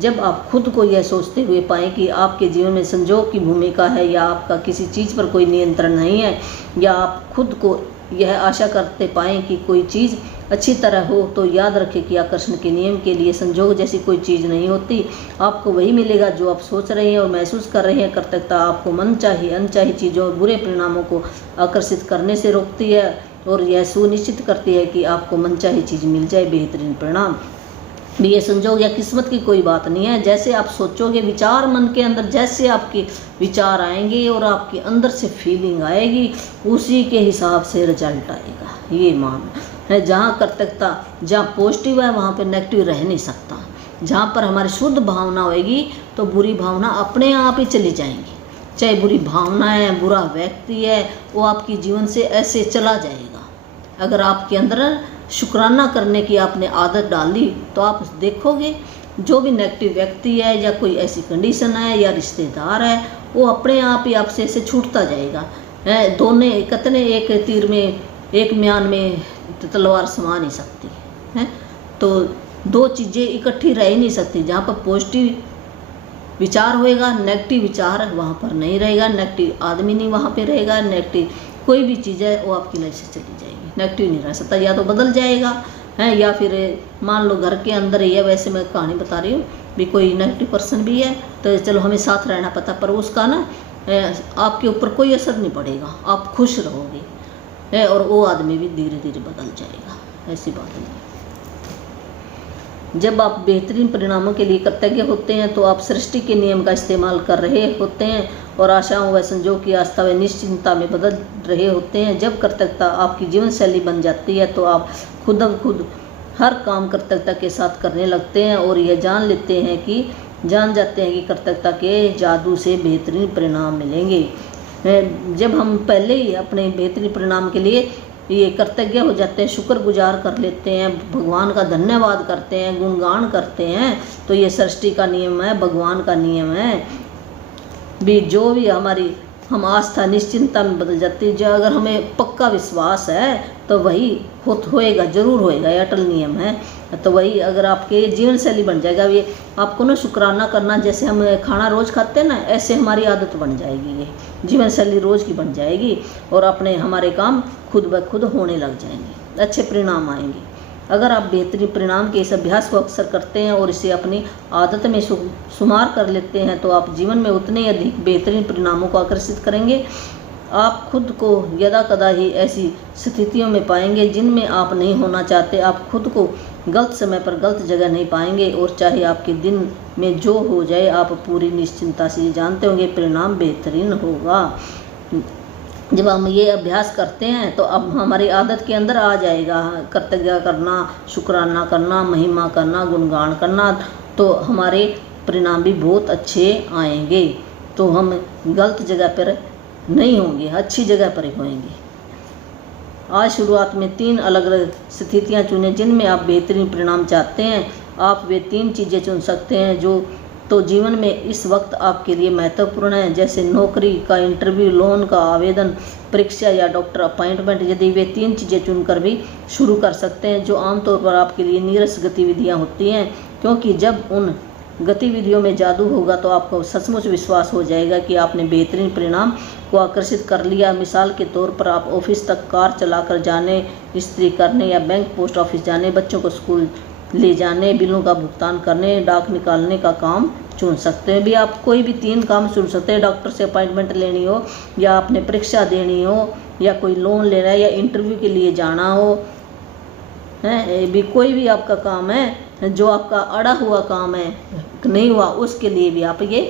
जब आप खुद को यह सोचते हुए पाएं कि आपके जीवन में संजोग की भूमिका है या आपका किसी चीज़ पर कोई नियंत्रण नहीं है, या आप खुद को यह आशा करते पाएं कि कोई चीज़ अच्छी तरह हो तो याद रखें कि आकर्षण के नियम के लिए संजोग जैसी कोई चीज़ नहीं होती। आपको वही मिलेगा जो आप सोच रहे हैं और महसूस कर रहे हैं। कृतज्ञता आपको मनचाही अनचाही चीज़ों और बुरे परिणामों को आकर्षित करने से रोकती है और यह सुनिश्चित करती है कि आपको मनचाही चीज़ मिल जाए। बेहतरीन परिणाम भी ये संजोग या किस्मत की कोई बात नहीं है। जैसे आप सोचोगे, विचार मन के अंदर जैसे आपके विचार आएंगे और आपके अंदर से फीलिंग आएगी, उसी के हिसाब से रिजल्ट आएगा। ये मान है। जहाँ कृतज्ञता, जहाँ पॉजिटिव है वहाँ पे नेगेटिव रह नहीं सकता। जहाँ पर हमारी शुद्ध भावना होएगी तो बुरी भावना अपने आप ही चली जाएंगी। चाहे बुरी भावना है, बुरा व्यक्ति है, वो आपके जीवन से ऐसे चला जाएगा। अगर आपके अंदर शुक्राना करने की आपने आदत डाली तो आप देखोगे जो भी नेगेटिव व्यक्ति है या कोई ऐसी कंडीशन है या रिश्तेदार है, वो अपने आप ही आपसे ऐसे छूटता जाएगा। दोनों कितने एक तीर में, एक म्यान में तलवार समा नहीं सकती है। तो दो चीज़ें इकट्ठी रह ही नहीं सकती। जहाँ पर पॉजिटिव विचार होएगा, नेगेटिव विचार वहाँ पर नहीं रहेगा, नेगेटिव आदमी नहीं वहाँ पे रहेगा, नेगेटिव कोई भी चीज़ है वो आपकी लाइफ से चली जाएगी। नेगेटिव नहीं रह सकता, या तो बदल जाएगा है, या फिर मान लो घर के अंदर ही है। वैसे मैं कहानी बता रही हूँ भी, कोई नेगेटिव पर्सन भी है तो चलो हमें साथ रहना पता, पर उसका ना आपके ऊपर कोई असर नहीं पड़ेगा, आप खुश रहोगे और वो आदमी भी धीरे धीरे बदल जाएगा। ऐसी बात नहीं। जब आप बेहतरीन परिणामों के लिए कृतज्ञ होते हैं तो आप सृष्टि के नियम का इस्तेमाल कर रहे होते हैं और आशाओं व संजोग की आस्था व निश्चिंतता में बदल रहे होते हैं। जब कृतज्ञता आपकी जीवन शैली बन जाती है तो आप खुद ब खुद हर काम कृतज्ञता के साथ करने लगते हैं और यह जान जाते हैं कि कृतज्ञता के जादू से बेहतरीन परिणाम मिलेंगे। जब हम पहले ही अपने बेहतरीन परिणाम के लिए ये कृतज्ञ हो जाते हैं, शुक्रगुजार कर लेते हैं, भगवान का धन्यवाद करते हैं, गुणगान करते हैं, तो ये सृष्टि का नियम है, भगवान का नियम है भी। जो भी हमारी हम आस्था निश्चिंतता में बदल जाती है। जो अगर हमें पक्का विश्वास है तो वही होएगा, जरूर होएगा, ये अटल नियम है। तो वही अगर आपके जीवन शैली बन जाएगा, ये आपको ना शुक्राना करना, जैसे हम खाना रोज़ खाते हैं ना, ऐसे हमारी आदत बन जाएगी, ये जीवन शैली रोज़ की बन जाएगी और अपने हमारे काम खुद ब खुद होने लग जाएंगे, अच्छे परिणाम आएंगे। अगर आप बेहतरीन परिणाम के इस अभ्यास को अक्सर करते हैं और इसे अपनी आदत में शुमार कर लेते हैं तो आप जीवन में उतने ही अधिक बेहतरीन परिणामों को आकर्षित करेंगे। आप खुद को यदा कदा ही ऐसी स्थितियों में पाएंगे जिनमें आप नहीं होना चाहते। आप खुद को गलत समय पर गलत जगह नहीं पाएंगे और चाहे आपके दिन में जो हो जाए, आप पूरी निश्चिंतता से जानते होंगे परिणाम बेहतरीन होगा। जब हम ये अभ्यास करते हैं तो अब हमारी आदत के अंदर आ जाएगा कृतज्ञ करना, शुक्राना करना, महिमा करना, गुणगान करना, तो हमारे परिणाम भी बहुत अच्छे आएंगे। तो हम गलत जगह पर नहीं होंगे, अच्छी जगह पर ही होंगे। आज शुरुआत में 3 अलग अलग स्थितियां चुनें जिनमें आप बेहतरीन परिणाम चाहते हैं। आप वे 3 चीज़ें चुन सकते हैं जो तो जीवन में इस वक्त आपके लिए महत्वपूर्ण है, जैसे नौकरी का इंटरव्यू, लोन का आवेदन, परीक्षा या डॉक्टर अपॉइंटमेंट। यदि वे 3 चीज़ें चुनकर भी शुरू कर सकते हैं जो आमतौर पर आपके लिए नीरस गतिविधियां होती हैं, क्योंकि जब उन गतिविधियों में जादू होगा तो आपको सचमुच विश्वास हो जाएगा कि आपने बेहतरीन परिणाम को आकर्षित कर लिया। मिसाल के तौर पर आप ऑफिस तक कार चलाकर जाने, इस्त्री करने या बैंक पोस्ट ऑफिस जाने, बच्चों को स्कूल ले जाने, बिलों का भुगतान करने, डाक निकालने का काम चुन सकते हैं। भी आप कोई भी 3 काम चुन सकते हैं। डॉक्टर से अपॉइंटमेंट लेनी हो, या आपने परीक्षा देनी हो, या कोई लोन लेना है, या इंटरव्यू के लिए जाना हो, है भी कोई भी आपका काम है जो आपका अड़ा हुआ काम है, नहीं हुआ, उसके लिए भी आप ये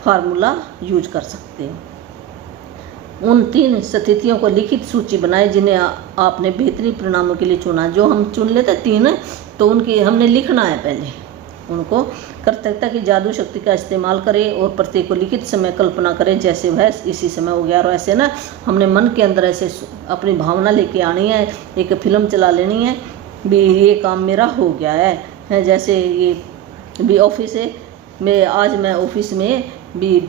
फार्मूला यूज कर सकते हो। उन 3 स्थितियों को लिखित सूची बनाए जिन्हें आपने बेहतरीन परिणामों के लिए चुना। जो हम चुन लेते 3 तो उनकी हमने लिखना है पहले उनको। कृतज्ञता की जादू शक्ति का इस्तेमाल करें और प्रत्येक को लिखित समय कल्पना करें जैसे वह इसी समय हो गया। और ऐसे ना हमने मन के अंदर ऐसे अपनी भावना लेके आनी है, एक फिल्म चला लेनी है भी ये काम मेरा हो गया है। जैसे ये भी ऑफिस है, मैं ऑफिस में भी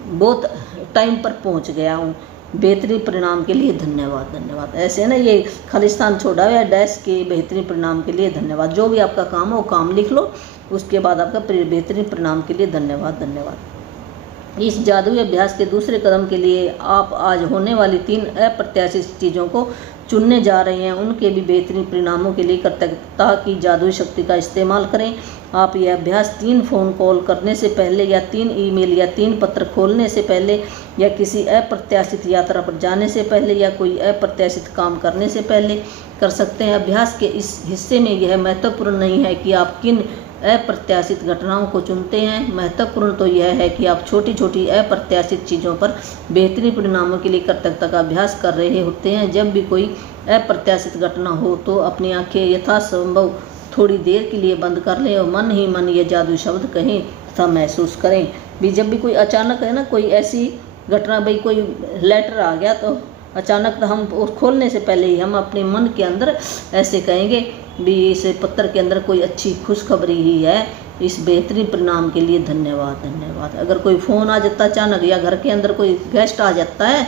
बहुत टाइम पर पहुंच गया हूँ, बेहतरीन परिणाम के लिए धन्यवाद धन्यवाद। ऐसे ना ये खालिस्तान छोड़ा हुआ डैश के बेहतरीन परिणाम के लिए धन्यवाद। जो भी आपका काम हो वो काम लिख लो, उसके बाद आपका बेहतरीन परिणाम के लिए धन्यवाद धन्यवाद। इस जादुई अभ्यास के दूसरे कदम के लिए आप आज होने वाली 3 अप्रत्याशित चीज़ों को चुनने जा रहे हैं उनके भी बेहतरीन परिणामों के लिए कृतज्ञता की जादुई शक्ति का इस्तेमाल करें। आप यह अभ्यास 3 फ़ोन कॉल करने से पहले या 3 ईमेल या 3 पत्र खोलने से पहले या किसी अप्रत्याशित यात्रा पर जाने से पहले या कोई अप्रत्याशित काम करने से पहले कर सकते हैं। अभ्यास के इस हिस्से में यह महत्वपूर्ण नहीं है कि आप किन अप्रत्याशित घटनाओं को चुनते हैं, महत्वपूर्ण तो यह है कि आप छोटी छोटी अप्रत्याशित चीज़ों पर बेहतरीन परिणामों के लिए कृतज्ञता का अभ्यास कर रहे होते हैं। जब भी कोई अप्रत्याशित घटना हो तो अपनी आंखें यथासंभव थोड़ी देर के लिए बंद कर लें और मन ही मन ये जादू शब्द कहें तथा महसूस करें। भी जब भी कोई अचानक है ना कोई ऐसी घटना, भाई कोई लेटर आ गया तो अचानक तो हम खोलने से पहले ही हम अपने मन के अंदर ऐसे कहेंगे भी इस पत्र के अंदर कोई अच्छी खुशखबरी ही है, इस बेहतरीन परिणाम के लिए धन्यवाद धन्यवाद। अगर कोई फ़ोन आ जाता अचानक या घर के अंदर कोई गेस्ट आ जाता है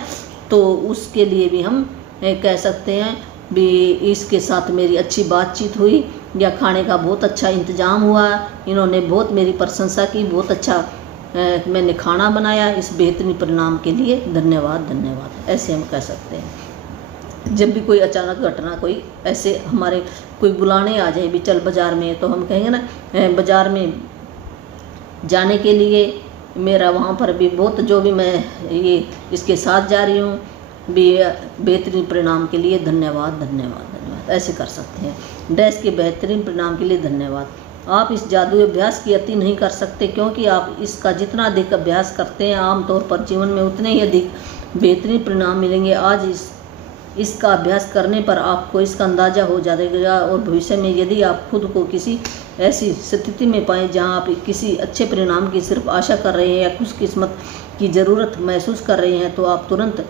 तो उसके लिए भी हम कह सकते हैं भी इसके साथ मेरी अच्छी बातचीत हुई या खाने का बहुत अच्छा इंतज़ाम हुआ, इन्होंने बहुत मेरी प्रशंसा की, बहुत अच्छा मैंने खाना बनाया, इस बेहतरीन परिणाम के लिए धन्यवाद धन्यवाद, ऐसे हम कह सकते हैं। जब भी कोई अचानक घटना कोई ऐसे हमारे कोई बुलाने आ जाए भी चल बाज़ार में, तो हम कहेंगे ना बाज़ार में जाने के लिए मेरा वहाँ पर भी बहुत जो भी मैं ये इसके साथ जा रही हूँ भी बेहतरीन परिणाम के लिए धन्यवाद धन्यवाद धन्यवाद, ऐसे कर सकते हैं। डैश के बेहतरीन परिणाम के लिए धन्यवाद। आप इस जादुई अभ्यास की अति नहीं कर सकते क्योंकि आप इसका जितना अधिक अभ्यास करते हैं आमतौर पर जीवन में उतने ही अधिक बेहतरीन परिणाम मिलेंगे। आज इसका अभ्यास करने पर आपको इसका अंदाज़ा हो जाएगा और भविष्य में यदि आप खुद को किसी ऐसी स्थिति में पाएँ जहां आप किसी अच्छे परिणाम की सिर्फ आशा कर रहे हैं या खुशकिस्मत की ज़रूरत महसूस कर रहे हैं तो आप तुरंत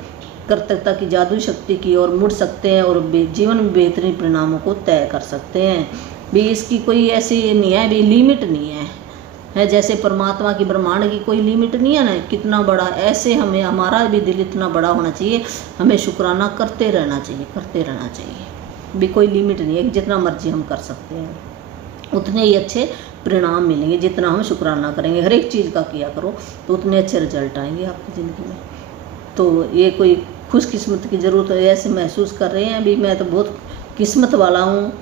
कृतज्ञता की जादुई शक्ति की ओर मुड़ सकते हैं और जीवन में बेहतरीन परिणामों को तय कर सकते हैं। भी इसकी कोई ऐसी नहीं है, भी लिमिट नहीं है जैसे परमात्मा की ब्रह्मांड की कोई लिमिट नहीं है ना कितना बड़ा, ऐसे हमें हमारा भी दिल इतना बड़ा होना चाहिए, हमें शुक्राना करते रहना चाहिए। भी कोई लिमिट नहीं है, जितना मर्जी हम कर सकते हैं उतने ही अच्छे परिणाम मिलेंगे। जितना हम शुक्राना करेंगे हर एक चीज़ का किया करो तो उतने अच्छे रिजल्ट आएंगे आपकी ज़िंदगी में। तो ये कोई खुशकिस्मत की ज़रूरत है ऐसे महसूस कर रहे हैं भी मैं तो बहुत किस्मत वाला हूँ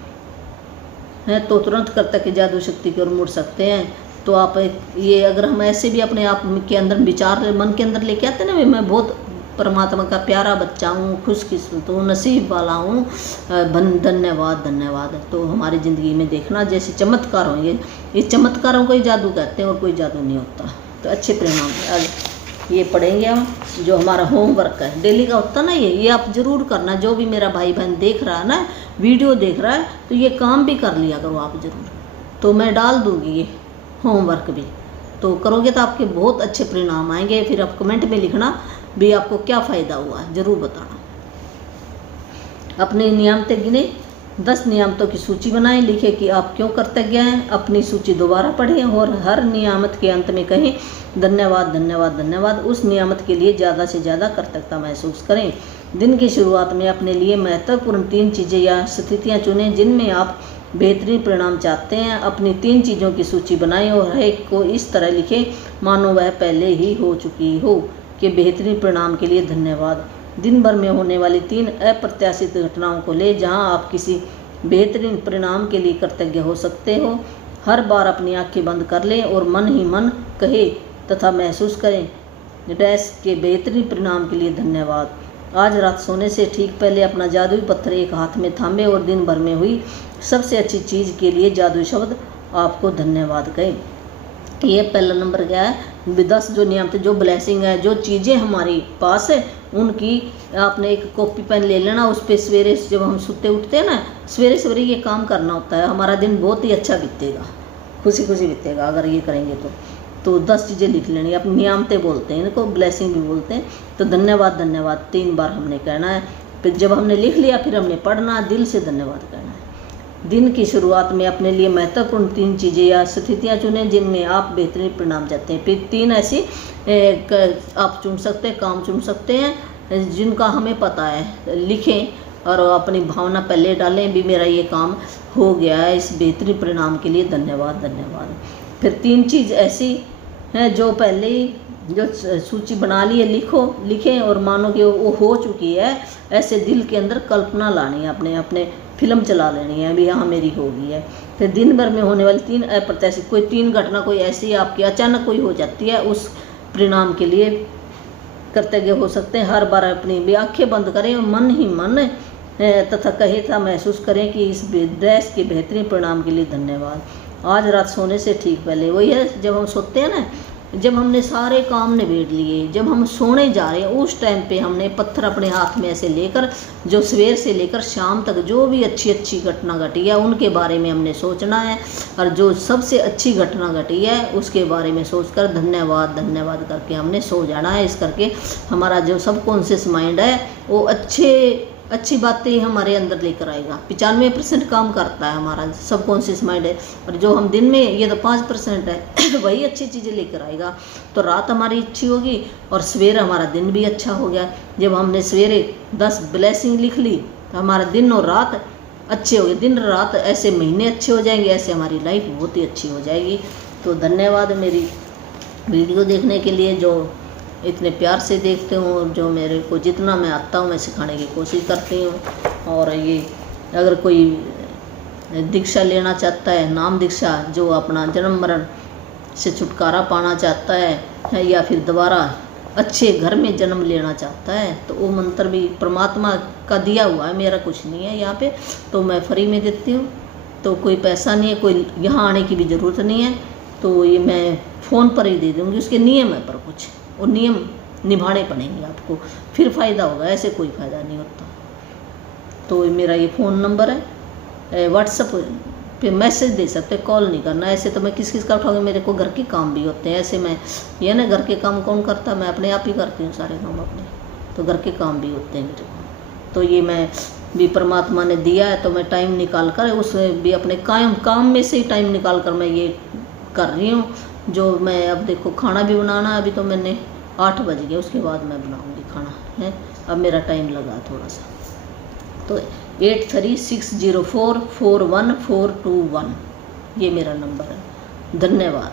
है तो तुरंत कर्ता की जादू शक्ति की ओर मुड़ सकते हैं। तो आप ये अगर हम ऐसे भी अपने आप के अंदर विचार मन के अंदर लेके आते हैं ना, मैं बहुत परमात्मा का प्यारा बच्चा हूँ, खुशकिस्मत हूँ, नसीब वाला हूँ, धन्यवाद धन्यवाद, तो हमारी ज़िंदगी में देखना जैसे चमत्कार होंगे। इस चमत्कारों को ही जादू कहते हैं और कोई जादू नहीं होता। तो अच्छे परिणाम आज ये पढ़ेंगे हम, जो हमारा होमवर्क है डेली का होता ना ये आप ज़रूर करना। जो भी मेरा भाई बहन देख रहा है ना, वीडियो देख रहा है, तो ये काम भी कर लिया करो आप ज़रूर। तो मैं डाल दूँगी ये होमवर्क भी, तो करोगे तो आपके बहुत अच्छे परिणाम आएंगे। फिर आप कमेंट में लिखना भी आपको क्या फ़ायदा हुआ है, ज़रूर बताना। अपने नियामतें गिने, 10 नियामतों की सूची बनाएं, लिखे कि आप क्यों कृतज्ञ हैं। अपनी सूची दोबारा पढ़ें और हर नियामत के अंत में कहें धन्यवाद धन्यवाद धन्यवाद। उस नियामत के लिए ज़्यादा से ज़्यादा कृतज्ञता महसूस करें। दिन की शुरुआत में अपने लिए महत्वपूर्ण 3 चीज़ें या स्थितियाँ चुनें जिनमें आप बेहतरीन परिणाम चाहते हैं। अपनी 3 चीज़ों की सूची बनाएं और हर एक को इस तरह लिखें मानो वह पहले ही हो चुकी हो कि बेहतरीन परिणाम के लिए धन्यवाद। दिन भर में होने वाली 3 अप्रत्याशित घटनाओं को ले जहां आप किसी बेहतरीन परिणाम के लिए कृतज्ञ हो सकते हो। हर बार अपनी आंखें बंद कर लें और मन ही मन कहे तथा महसूस करें डैश के बेहतरीन परिणाम के लिए धन्यवाद। आज रात सोने से ठीक पहले अपना जादुई पत्थर एक हाथ में थामे और दिन भर में हुई सबसे अच्छी चीज़ के लिए जादुई शब्द आपको धन्यवाद कहें। ये पहला नंबर क्या है, 10 जो नियम थे, जो ब्लेसिंग है, जो चीज़ें हमारी पास है उनकी आपने एक कॉपी पेन ले लेना। उस पर सवेरे जब हम सोते उठते हैं ना, सवेरे सवेरे ये काम करना होता है। हमारा दिन बहुत ही अच्छा बीतेगा, खुशी खुशी बीतेगा अगर ये करेंगे तो 10 चीज़ें लिख लेनी। अब नियामतें बोलते हैं इनको, ब्लेसिंग भी बोलते हैं। तो धन्यवाद धन्यवाद 3 बार हमने कहना है। फिर जब हमने लिख लिया फिर हमने पढ़ना, दिल से धन्यवाद कहना है। दिन की शुरुआत में अपने लिए महत्वपूर्ण 3 चीज़ें या स्थितियाँ चुनें जिनमें आप बेहतरीन परिणाम चाहते हैं। फिर 3 ऐसी आप चुन सकते हैं, काम चुन सकते हैं जिनका हमें पता है। लिखें और अपनी भावना पहले डालें भी मेरा ये काम हो गया है, इस बेहतरीन परिणाम के लिए धन्यवाद धन्यवाद। फिर 3 चीज़ ऐसी हैं जो पहले ही जो सूची बना ली है लिखें और मानो कि वो हो चुकी है, ऐसे दिल के अंदर कल्पना लानी है, अपने अपने फिल्म चला लेनी है भी हाँ मेरी होगी है। फिर दिन भर में होने वाली 3 अप्रत्याशित कोई 3 घटना कोई ऐसी आपकी अचानक कोई हो जाती है, उस परिणाम के लिए कृतज्ञ हो सकते हैं। हर बार अपनी भी आंखें बंद करें और मन ही मन तथा कहे था महसूस करें कि इस देश के बेहतरीन परिणाम के लिए धन्यवाद। आज रात सोने से ठीक पहले वही है, जब हम सोते हैं ना, जब हमने सारे काम निबेड़ लिए, जब हम सोने जा रहे हैं, उस टाइम पे हमने पत्थर अपने हाथ में ऐसे लेकर जो सवेर से लेकर शाम तक जो भी अच्छी अच्छी घटना घटी है उनके बारे में हमने सोचना है, और जो सबसे अच्छी घटना घटी है उसके बारे में सोचकर धन्यवाद धन्यवाद करके हमने सो जाना है। इस करके हमारा जो सबकॉन्शियस माइंड है वो अच्छी बातें हमारे अंदर लेकर आएगा। 95% काम करता है हमारा सबकॉन्शियस माइंड है, और जो हम दिन में ये तो 5% है वही अच्छी चीज़ें लेकर आएगा। तो रात हमारी अच्छी होगी और सवेरे हमारा दिन भी अच्छा हो गया। जब हमने सवेरे 10 ब्लेसिंग लिख ली तो हमारा दिन और रात अच्छे हो गए, दिन रात ऐसे महीने अच्छे हो जाएंगे, ऐसे हमारी लाइफ बहुत ही अच्छी हो जाएगी। तो धन्यवाद मेरी वीडियो देखने के लिए, जो इतने प्यार से देखते हूँ, जो मेरे को जितना मैं आता हूँ मैं सिखाने की कोशिश करती हूँ। और ये अगर कोई दीक्षा लेना चाहता है, नाम दीक्षा, जो अपना जन्म मरण से छुटकारा पाना चाहता है या फिर दोबारा अच्छे घर में जन्म लेना चाहता है, तो वो मंत्र भी परमात्मा का दिया हुआ है, मेरा कुछ नहीं है यहाँ पे, तो मैं फ्री में देती हूँ। तो कोई पैसा नहीं है, कोई यहाँ आने की भी ज़रूरत नहीं है, तो ये मैं फ़ोन पर ही दे दूँगी। उसके नियम है पर कुछ, और नियम निभाने पड़ेंगे आपको, फिर फ़ायदा होगा, ऐसे कोई फ़ायदा नहीं होता। तो मेरा ये फ़ोन नंबर है, व्हाट्सएप पे मैसेज दे सकते, कॉल नहीं करना। ऐसे तो मैं किस का उठाऊंगी, मेरे को घर के काम भी होते हैं, ऐसे मैं ये ना घर के काम कौन करता, मैं अपने आप ही करती हूँ सारे काम अपने, तो घर के काम भी होते हैं मेरे को। तो ये मैं भी परमात्मा ने दिया है, तो मैं टाइम निकाल कर उस भी अपने काम में से ही टाइम निकाल कर मैं ये कर रही हूँ। जो मैं अब देखो खाना भी बनाना है, अभी तो मैंने 8 बज गए, उसके बाद मैं बनाऊंगी खाना है, अब मेरा टाइम लगा थोड़ा सा। तो 8360441421 ये मेरा नंबर है। धन्यवाद।